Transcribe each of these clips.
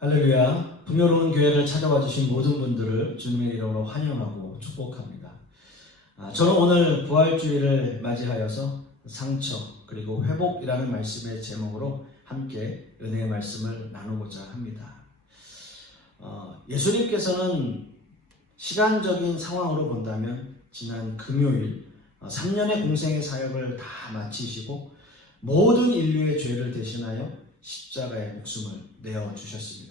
할렐루야. 풍요로운 교회를 찾아와 주신 모든 분들을 주님의 이름으로 환영하고 축복합니다. 저는 오늘 부활주의를 맞이하여서 상처 그리고 회복이라는 말씀의 제목으로 함께 은혜의 말씀을 나누고자 합니다. 예수님께서는 시간적인 상황으로 본다면 지난 금요일 3년의 공생의 사역을 다 마치시고 모든 인류의 죄를 대신하여 십자가의 목숨을 내어주셨습니다.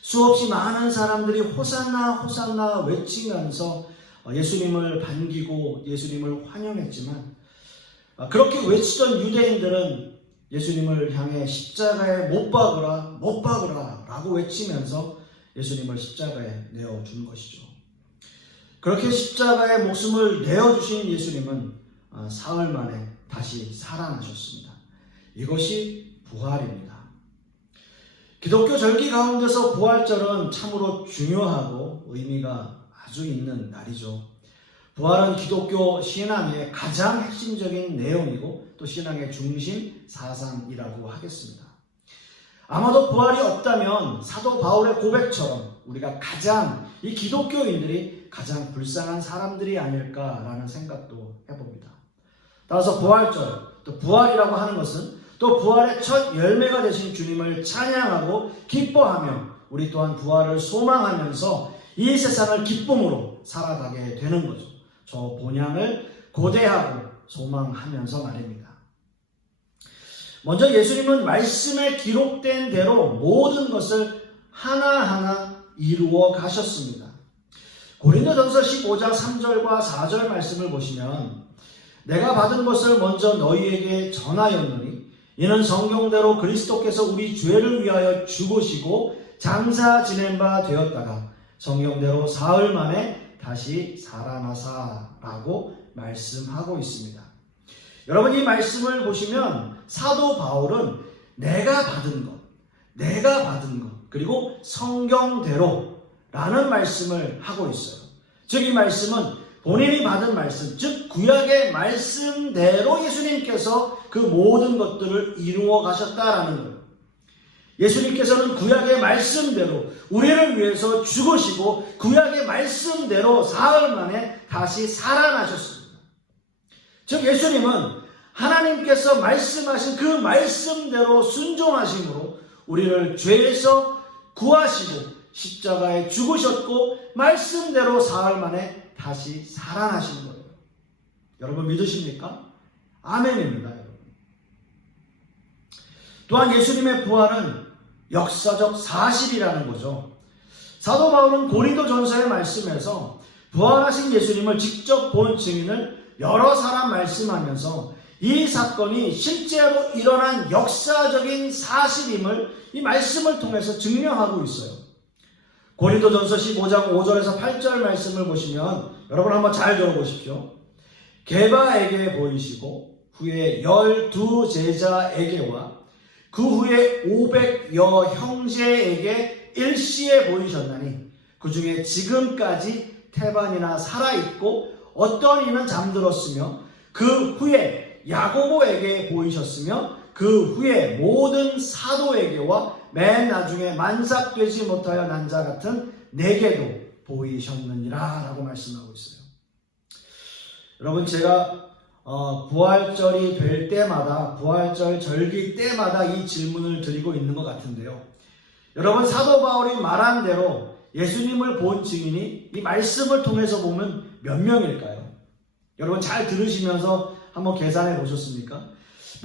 수없이 많은 사람들이 호산나 호산나 외치면서 예수님을 반기고 예수님을 환영했지만 그렇게 외치던 유대인들은 예수님을 향해 십자가에 못 박으라 못 박으라 라고 외치면서 예수님을 십자가에 내어준 것이죠. 그렇게 십자가에 목숨을 내어주신 예수님은 사흘 만에 다시 살아나셨습니다. 이것이 부활입니다. 기독교 절기 가운데서 부활절은 참으로 중요하고 의미가 아주 있는 날이죠. 부활은 기독교 신앙의 가장 핵심적인 내용이고 또 신앙의 중심 사상이라고 하겠습니다. 아마도 부활이 없다면 사도 바울의 고백처럼 우리가 이 기독교인들이 가장 불쌍한 사람들이 아닐까라는 생각도 해봅니다. 따라서 부활절, 또 부활이라고 하는 것은 또 부활의 첫 열매가 되신 주님을 찬양하고 기뻐하며 우리 또한 부활을 소망하면서 이 세상을 기쁨으로 살아가게 되는 거죠. 저 본향을 고대하고 소망하면서 말입니다. 먼저 예수님은 말씀에 기록된 대로 모든 것을 하나하나 이루어 가셨습니다. 고린도전서 15장 3절과 4절 말씀을 보시면 내가 받은 것을 먼저 너희에게 전하였노니 이는 성경대로 그리스도께서 우리 죄를 위하여 죽으시고 장사 지낸 바 되었다가 성경대로 사흘 만에 다시 살아나사라고 말씀하고 있습니다. 여러분 이 말씀을 보시면 사도 바울은 내가 받은 것 그리고 성경대로 라는 말씀을 하고 있어요. 즉 이 말씀은 본인이 받은 말씀, 즉 구약의 말씀대로 예수님께서 그 모든 것들을 이루어 가셨다라는 거예요. 예수님께서는 구약의 말씀대로 우리를 위해서 죽으시고 구약의 말씀대로 사흘 만에 다시 살아나셨습니다. 즉 예수님은 하나님께서 말씀하신 그 말씀대로 순종하심으로 우리를 죄에서 구하시고 십자가에 죽으셨고 말씀대로 사흘 만에 다시 살아나신 거예요. 여러분 믿으십니까? 아멘입니다. 여러분. 또한 예수님의 부활은 역사적 사실이라는 거죠. 사도 바울은 고린도전서의 말씀에서 부활하신 예수님을 직접 본 증인을 여러 사람 말씀하면서 이 사건이 실제로 일어난 역사적인 사실임을 이 말씀을 통해서 증명하고 있어요. 고린도전서 15장 5절에서 8절 말씀을 보시면 여러분 한번 잘 들어보십시오. 게바에게 보이시고 후에 12 제자에게와 그 후에 500여 형제에게 일시에 보이셨나니 그 중에 지금까지 태반이나 살아있고 어떤 이는 잠들었으며 그 후에 야고보에게 보이셨으며 그 후에 모든 사도에게와 맨 나중에 만삭되지 못하여 난 자 같은 내게도 보이셨느니라 라고 말씀하고 있어요. 여러분 제가 부활절이 될 때마다 부활절 절기 때마다 이 질문을 드리고 있는 것 같은데요. 여러분 사도 바울이 말한 대로 예수님을 본 증인이 이 말씀을 통해서 보면 몇 명일까요? 여러분 잘 들으시면서 한번 계산해 보셨습니까?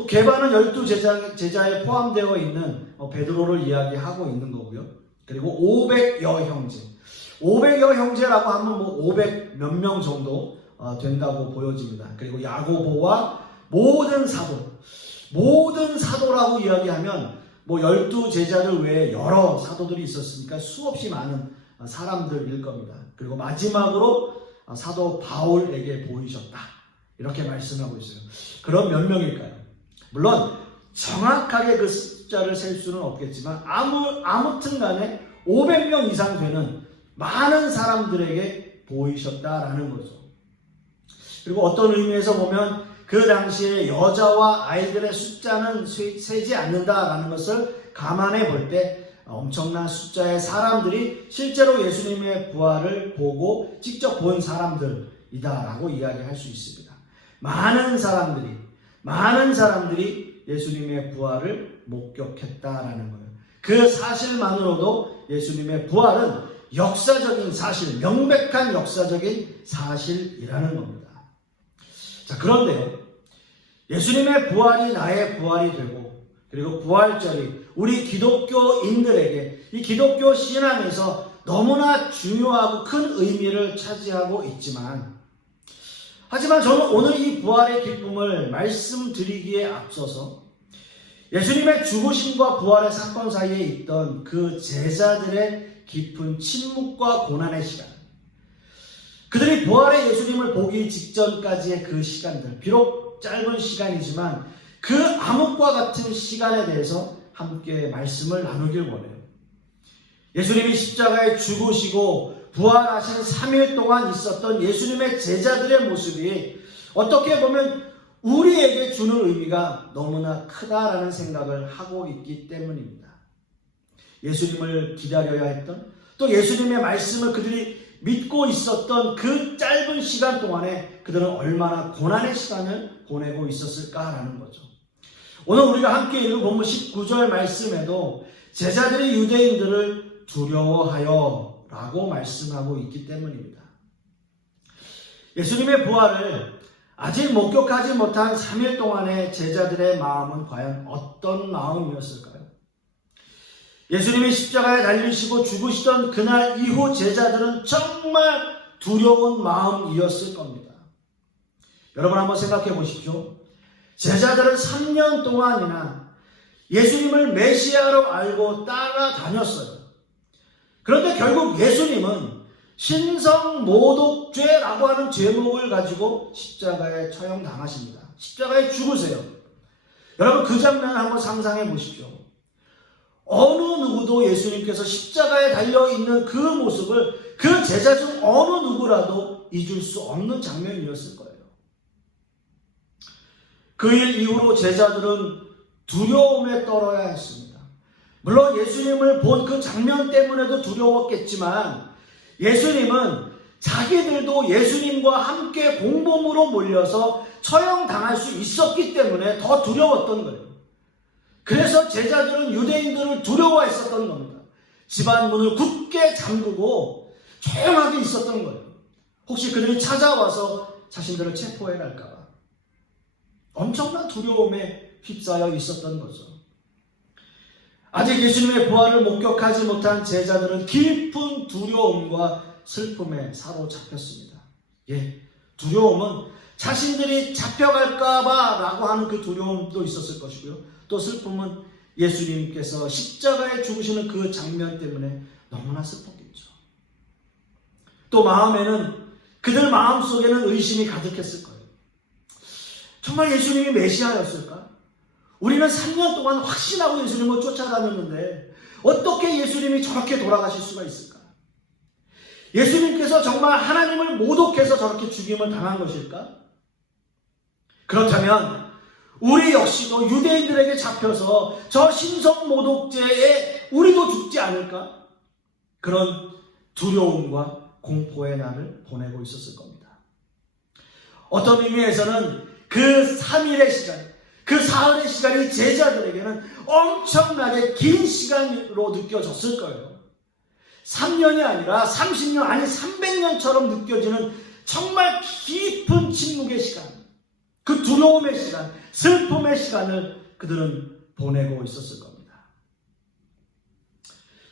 게바는 12 제자에 포함되어 있는 베드로를 이야기하고 있는 거고요. 그리고 500여 형제. 500여 형제라고 하면 500 몇 명 정도 된다고 보여집니다. 그리고 야고보와 모든 사도라고 이야기하면 12 제자들 외에 여러 사도들이 있었으니까 수없이 많은 사람들일 겁니다. 그리고 마지막으로 사도 바울에게 보이셨다. 이렇게 말씀하고 있어요. 그럼 몇 명일까요? 물론 정확하게 그 숫자를 셀 수는 없겠지만 아무튼 간에 500명 이상 되는 많은 사람들에게 보이셨다라는 거죠. 그리고 어떤 의미에서 보면 그 당시에 여자와 아이들의 숫자는 세지 않는다라는 것을 감안해 볼 때 엄청난 숫자의 사람들이 실제로 예수님의 부활을 보고 직접 본 사람들이다라고 이야기할 수 있습니다. 많은 사람들이 예수님의 부활을 목격했다라는 거예요. 그 사실만으로도 예수님의 부활은 역사적인 사실, 명백한 역사적인 사실이라는 겁니다. 자, 그런데요, 예수님의 부활이 나의 부활이 되고, 그리고 부활절이 우리 기독교인들에게 이 기독교 신앙에서 너무나 중요하고 큰 의미를 차지하고 있지만, 하지만 저는 오늘 이 부활의 기쁨을 말씀드리기에 앞서서 예수님의 죽으심과 부활의 사건 사이에 있던 그 제자들의 깊은 침묵과 고난의 시간, 그들이 부활의 예수님을 보기 직전까지의 그 시간들, 비록 짧은 시간이지만 그 암흑과 같은 시간에 대해서 함께 말씀을 나누길 원해요. 예수님이 십자가에 죽으시고 부활하신 3일 동안 있었던 예수님의 제자들의 모습이 어떻게 보면 우리에게 주는 의미가 너무나 크다라는 생각을 하고 있기 때문입니다. 예수님을 기다려야 했던, 또 예수님의 말씀을 그들이 믿고 있었던 그 짧은 시간 동안에 그들은 얼마나 고난의 시간을 보내고 있었을까라는 거죠. 오늘 우리가 함께 읽은 본문 19절 말씀에도 제자들이 유대인들을 두려워하여 라고 말씀하고 있기 때문입니다. 예수님의 부활을 아직 목격하지 못한 3일 동안의 제자들의 마음은 과연 어떤 마음이었을까요? 예수님이 십자가에 달리시고 죽으시던 그날 이후 제자들은 정말 두려운 마음이었을 겁니다. 여러분 한번 생각해 보십시오. 제자들은 3년 동안이나 예수님을 메시아로 알고 따라다녔어요. 그런데 결국 예수님은 신성모독죄라고 하는 제목을 가지고 십자가에 처형당하십니다. 십자가에 죽으세요. 여러분 그 장면 한번 상상해 보십시오. 어느 누구도 예수님께서 십자가에 달려있는 그 모습을 그 제자 중 어느 누구라도 잊을 수 없는 장면이었을 거예요. 그 일 이후로 제자들은 두려움에 떨어야 했습니다. 물론 예수님을 본 그 장면 때문에도 두려웠겠지만 예수님은 자기들도 예수님과 함께 공범으로 몰려서 처형당할 수 있었기 때문에 더 두려웠던 거예요. 그래서 제자들은 유대인들을 두려워했었던 겁니다. 집안 문을 굳게 잠그고 조용하게 있었던 거예요. 혹시 그들이 찾아와서 자신들을 체포해 갈까 봐. 엄청난 두려움에 휩싸여 있었던 거죠. 아직 예수님의 부활을 목격하지 못한 제자들은 깊은 두려움과 슬픔에 사로잡혔습니다. 두려움은 자신들이 잡혀갈까봐 라고 하는 그 두려움도 있었을 것이고요. 또 슬픔은 예수님께서 십자가에 죽으시는 그 장면 때문에 너무나 슬펐겠죠. 또 그들 마음속에는 의심이 가득했을 거예요. 정말 예수님이 메시아였을까? 우리는 3년 동안 확신하고 예수님을 쫓아다녔는데 어떻게 예수님이 저렇게 돌아가실 수가 있을까? 예수님께서 정말 하나님을 모독해서 저렇게 죽임을 당한 것일까? 그렇다면 우리 역시도 유대인들에게 잡혀서 저 신성모독죄에 우리도 죽지 않을까? 그런 두려움과 공포의 날을 보내고 있었을 겁니다. 어떤 의미에서는 그 3일의 시간, 그 사흘의 시간이 제자들에게는 엄청나게 긴 시간으로 느껴졌을 거예요. 3년이 아니라 30년, 아니 300년처럼 느껴지는 정말 깊은 침묵의 시간, 그 두려움의 시간, 슬픔의 시간을 그들은 보내고 있었을 겁니다.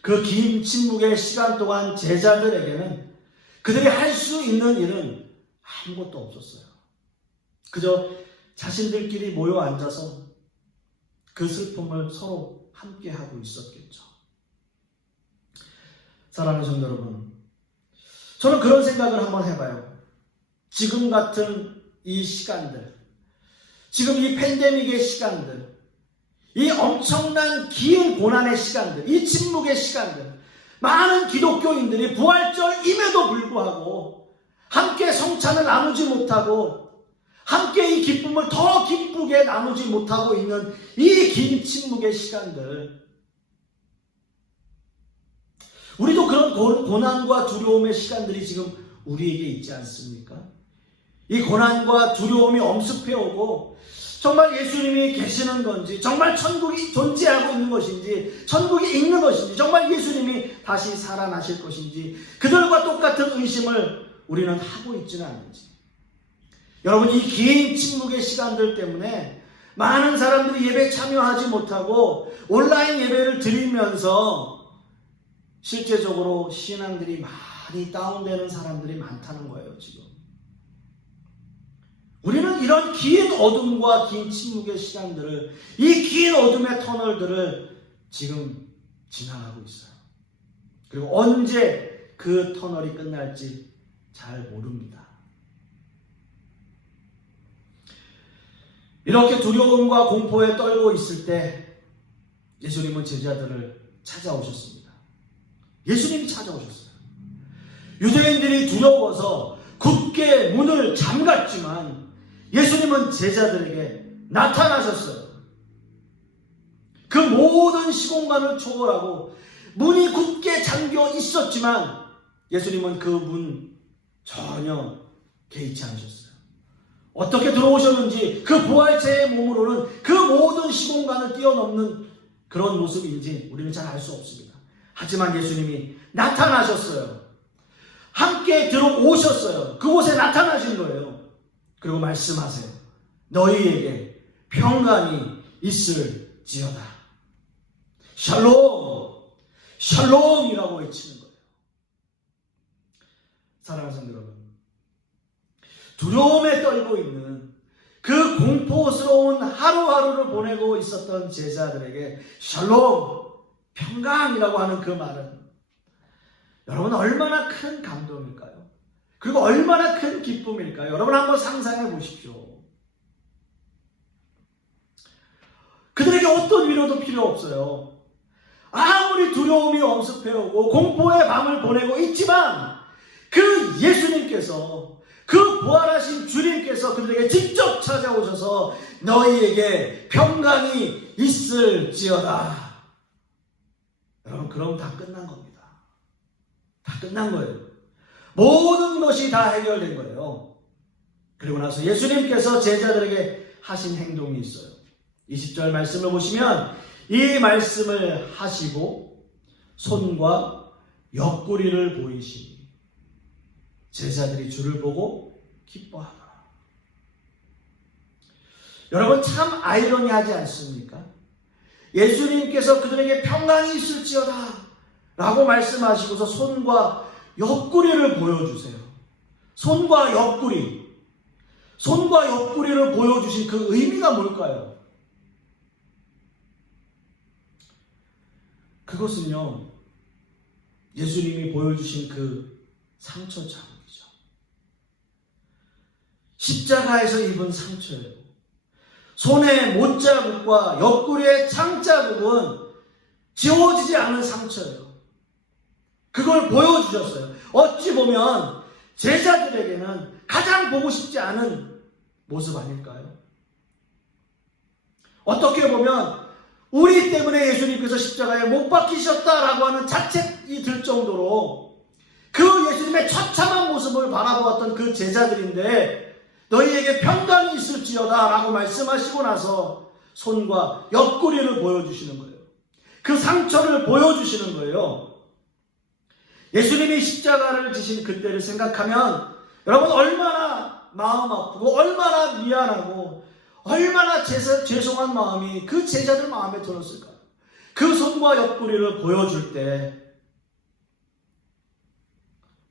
그 긴 침묵의 시간 동안 제자들에게는 그들이 할 수 있는 일은 아무것도 없었어요. 그저 자신들끼리 모여 앉아서 그 슬픔을 서로 함께하고 있었겠죠. 사랑하는 성도 여러분, 저는 그런 생각을 한번 해봐요. 지금 같은 이 시간들, 지금 이 팬데믹의 시간들, 이 엄청난 긴 고난의 시간들, 이 침묵의 시간들, 많은 기독교인들이 부활절임에도 불구하고 함께 성찬을 나누지 못하고 함께 이 기쁨을 더 기쁘게 나누지 못하고 있는 이 긴 침묵의 시간들, 우리도 그런 고난과 두려움의 시간들이 지금 우리에게 있지 않습니까? 이 고난과 두려움이 엄습해 오고 정말 예수님이 계시는 건지, 정말 천국이 존재하고 있는 것인지, 천국이 있는 것인지, 정말 예수님이 다시 살아나실 것인지 그들과 똑같은 의심을 우리는 하고 있지는 않은지. 여러분, 이 긴 침묵의 시간들 때문에 많은 사람들이 예배에 참여하지 못하고 온라인 예배를 드리면서 실제적으로 신앙들이 많이 다운되는 사람들이 많다는 거예요, 지금. 우리는 이런 긴 어둠과 긴 침묵의 시간들을, 이 긴 어둠의 터널들을 지금 지나가고 있어요. 그리고 언제 그 터널이 끝날지 잘 모릅니다. 이렇게 두려움과 공포에 떨고 있을 때 예수님은 제자들을 찾아오셨습니다. 예수님이 찾아오셨어요. 유대인들이 두려워서 굳게 문을 잠갔지만 예수님은 제자들에게 나타나셨어요. 그 모든 시공간을 초월하고 문이 굳게 잠겨 있었지만 예수님은 그 문 전혀 개의치 않으셨어요. 어떻게 들어오셨는지, 그 부활체의 몸으로는 그 모든 시공간을 뛰어넘는 그런 모습인지 우리는 잘 알 수 없습니다. 하지만 예수님이 나타나셨어요. 함께 들어오셨어요. 그곳에 나타나신 거예요. 그리고 말씀하세요. 너희에게 평강이 있을지어다. 샬롬, 샬롬이라고 외치는 거예요. 사랑하는 성도 여러분, 두려움에 떨고 있는 그 공포스러운 하루하루를 보내고 있었던 제자들에게 샬롬, 평강이라고 하는 그 말은 여러분 얼마나 큰 감동일까요? 그리고 얼마나 큰 기쁨일까요? 여러분 한번 상상해 보십시오. 그들에게 어떤 위로도 필요 없어요. 아무리 두려움이 엄습해오고 공포의 밤을 보내고 있지만 그 예수님께서, 그 부활하신 주님께서 그들에게 직접 찾아오셔서 너희에게 평강이 있을지어다. 여러분, 그럼 다 끝난 겁니다. 다 끝난 거예요. 모든 것이 다 해결된 거예요. 그리고 나서 예수님께서 제자들에게 하신 행동이 있어요. 20절 말씀을 보시면 이 말씀을 하시고 손과 옆구리를 보이시니 제자들이 주를 보고 기뻐하더라. 여러분, 참 아이러니하지 않습니까? 예수님께서 그들에게 평강이 있을지어다 라고 말씀하시고서 손과 옆구리를 보여주세요. 손과 옆구리. 손과 옆구리를 보여주신 그 의미가 뭘까요? 그것은요, 예수님이 보여주신 그 상처 자국이죠. 십자가에서 입은 상처예요. 손의 못자국과 옆구리의 창자국은 지워지지 않은 상처예요. 그걸 보여주셨어요. 어찌 보면 제자들에게는 가장 보고 싶지 않은 모습 아닐까요? 어떻게 보면 우리 때문에 예수님께서 십자가에 못 박히셨다라고 하는 자책이 들 정도로 그 예수님의 처참한 모습을 바라보았던 그 제자들인데 너희에게 평강이 있을지어다 라고 말씀하시고 나서 손과 옆구리를 보여주시는 거예요. 그 상처를 보여주시는 거예요. 예수님이 십자가를 지신 그때를 생각하면 여러분 얼마나 마음 아프고 얼마나 미안하고 얼마나 죄송한 마음이 그 제자들 마음에 들었을까요? 그 손과 옆구리를 보여줄 때,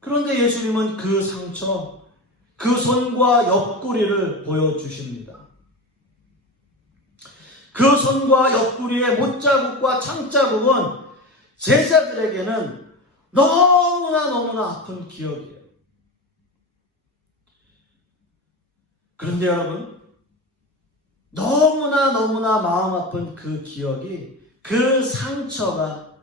그런데 예수님은 그 상처, 그 손과 옆구리를 보여주십니다. 그 손과 옆구리의 못자국과 창자국은 제자들에게는 너무나 아픈 기억이에요. 그런데 여러분, 너무나 마음 아픈 그 기억이, 그 상처가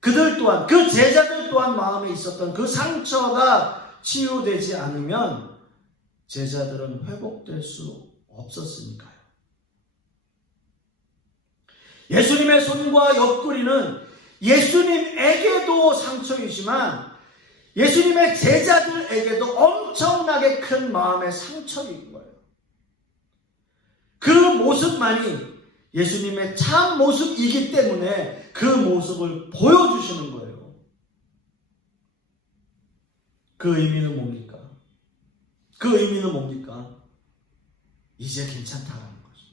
그들 또한, 그 제자들 또한 마음에 있었던 그 상처가 치유되지 않으면 제자들은 회복될 수 없었으니까요. 예수님의 손과 옆구리는 예수님에게도 상처이지만 예수님의 제자들에게도 엄청나게 큰 마음의 상처인 거예요. 그 모습만이 예수님의 참 모습이기 때문에 그 모습을 보여주시는 거예요. 그 의미는 뭡니까? 그 의미는 뭡니까? 이제 괜찮다라는 거죠.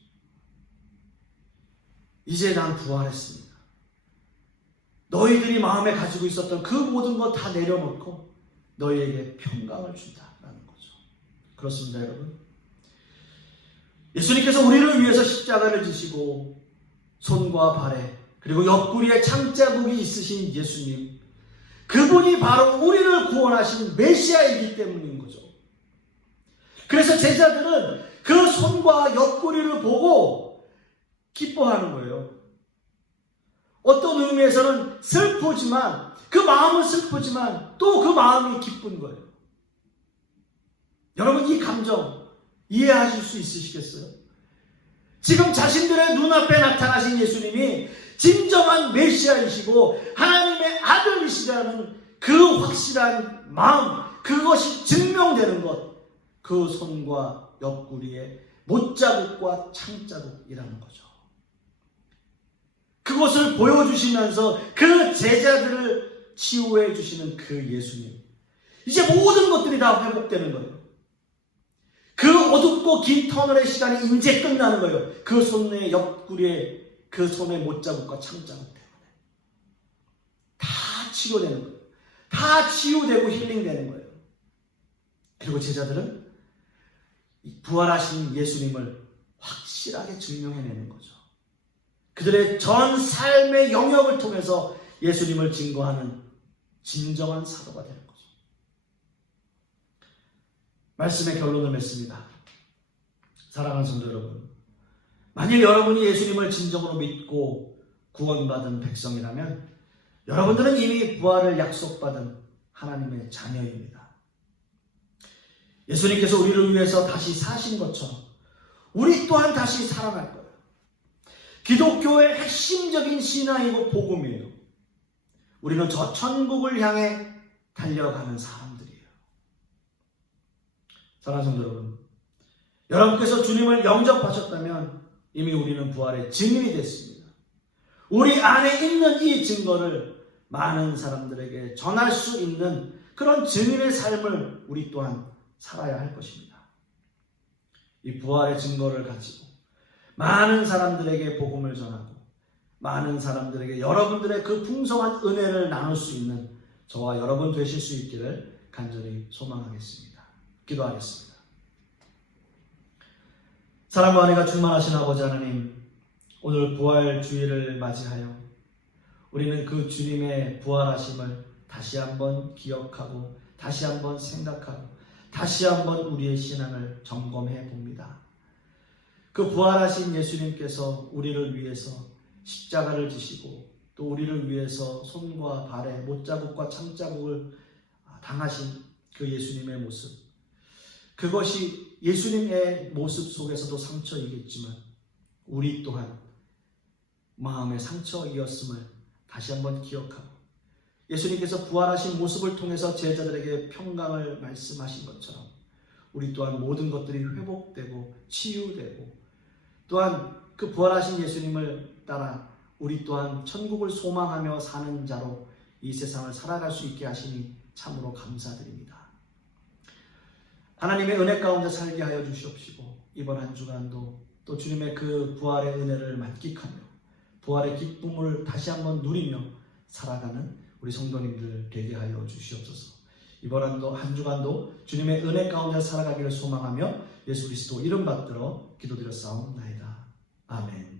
이제 난 부활했습니다. 너희들이 마음에 가지고 있었던 그 모든 것 다 내려놓고 너희에게 평강을 준다라는 거죠. 그렇습니다, 여러분. 예수님께서 우리를 위해서 십자가를 지시고 손과 발에 그리고 옆구리에 창자국이 있으신 예수님, 그분이 바로 우리를 구원하신 메시아이기 때문인 거죠. 그래서 제자들은 그 손과 옆구리를 보고 기뻐하는 거예요. 어떤 의미에서는 슬프지만, 그 마음은 슬프지만 또 그 마음이 기쁜 거예요. 여러분, 이 감정 이해하실 수 있으시겠어요? 지금 자신들의 눈앞에 나타나신 예수님이 진정한 메시아이시고 하나님의 아들이시라는 그 확실한 마음, 그것이 증명되는 것, 그 손과 옆구리에 못자국과 창자국이라는 거죠. 그것을 보여주시면서 그 제자들을 치유해 주시는 그 예수님, 이제 모든 것들이 다 회복되는 거예요. 그 어둡고 긴 터널의 시간이 이제 끝나는 거예요. 그 손의 옆구리에 그 손의 못자국과 창자국 때문에 다 치료되는 거예요. 다 치유되고 힐링되는 거예요. 그리고 제자들은 부활하신 예수님을 확실하게 증명해내는 거죠. 그들의 전 삶의 영역을 통해서 예수님을 증거하는 진정한 사도가 되는 거죠. 말씀의 결론을 맺습니다. 사랑하는 성도 여러분, 만일 여러분이 예수님을 진정으로 믿고 구원받은 백성이라면 여러분들은 이미 부활을 약속받은 하나님의 자녀입니다. 예수님께서 우리를 위해서 다시 사신 것처럼 우리 또한 다시 살아날 거예요. 기독교의 핵심적인 신앙이고 복음이에요. 우리는 저 천국을 향해 달려가는 사람들이에요. 사랑하는 성도 여러분, 여러분께서 주님을 영접하셨다면 이미 우리는 부활의 증인이 됐습니다. 우리 안에 있는 이 증거를 많은 사람들에게 전할 수 있는 그런 증인의 삶을 우리 또한 살아야 할 것입니다. 이 부활의 증거를 가지고 많은 사람들에게 복음을 전하고 많은 사람들에게 여러분들의 그 풍성한 은혜를 나눌 수 있는 저와 여러분 되실 수 있기를 간절히 소망하겠습니다. 기도하겠습니다. 사랑과 은혜가 충만하신 아버지 하나님, 오늘 부활 주일을 맞이하여 우리는 그 주님의 부활하심을 다시 한번 기억하고 다시 한번 생각하고 다시 한번 우리의 신앙을 점검해 봅니다. 그 부활하신 예수님께서 우리를 위해서 십자가를 지시고 또 우리를 위해서 손과 발에 못자국과 창자국을 당하신 그 예수님의 모습, 그것이 예수님의 모습 속에서도 상처이겠지만 우리 또한 마음의 상처이었음을 다시 한번 기억하고 예수님께서 부활하신 모습을 통해서 제자들에게 평강을 말씀하신 것처럼 우리 또한 모든 것들이 회복되고 치유되고 또한 그 부활하신 예수님을 따라 우리 또한 천국을 소망하며 사는 자로 이 세상을 살아갈 수 있게 하시니 참으로 감사드립니다. 하나님의 은혜 가운데 살게 하여 주시옵시고 이번 한 주간도 또 주님의 그 부활의 은혜를 만끽하며 부활의 기쁨을 다시 한번 누리며 살아가는 우리 성도님들 되게 하여 주시옵소서. 이번 한 주간도 주님의 은혜 가운데 살아가기를 소망하며 예수 그리스도 이름 받들어 기도드렸사옵나이다. 아멘.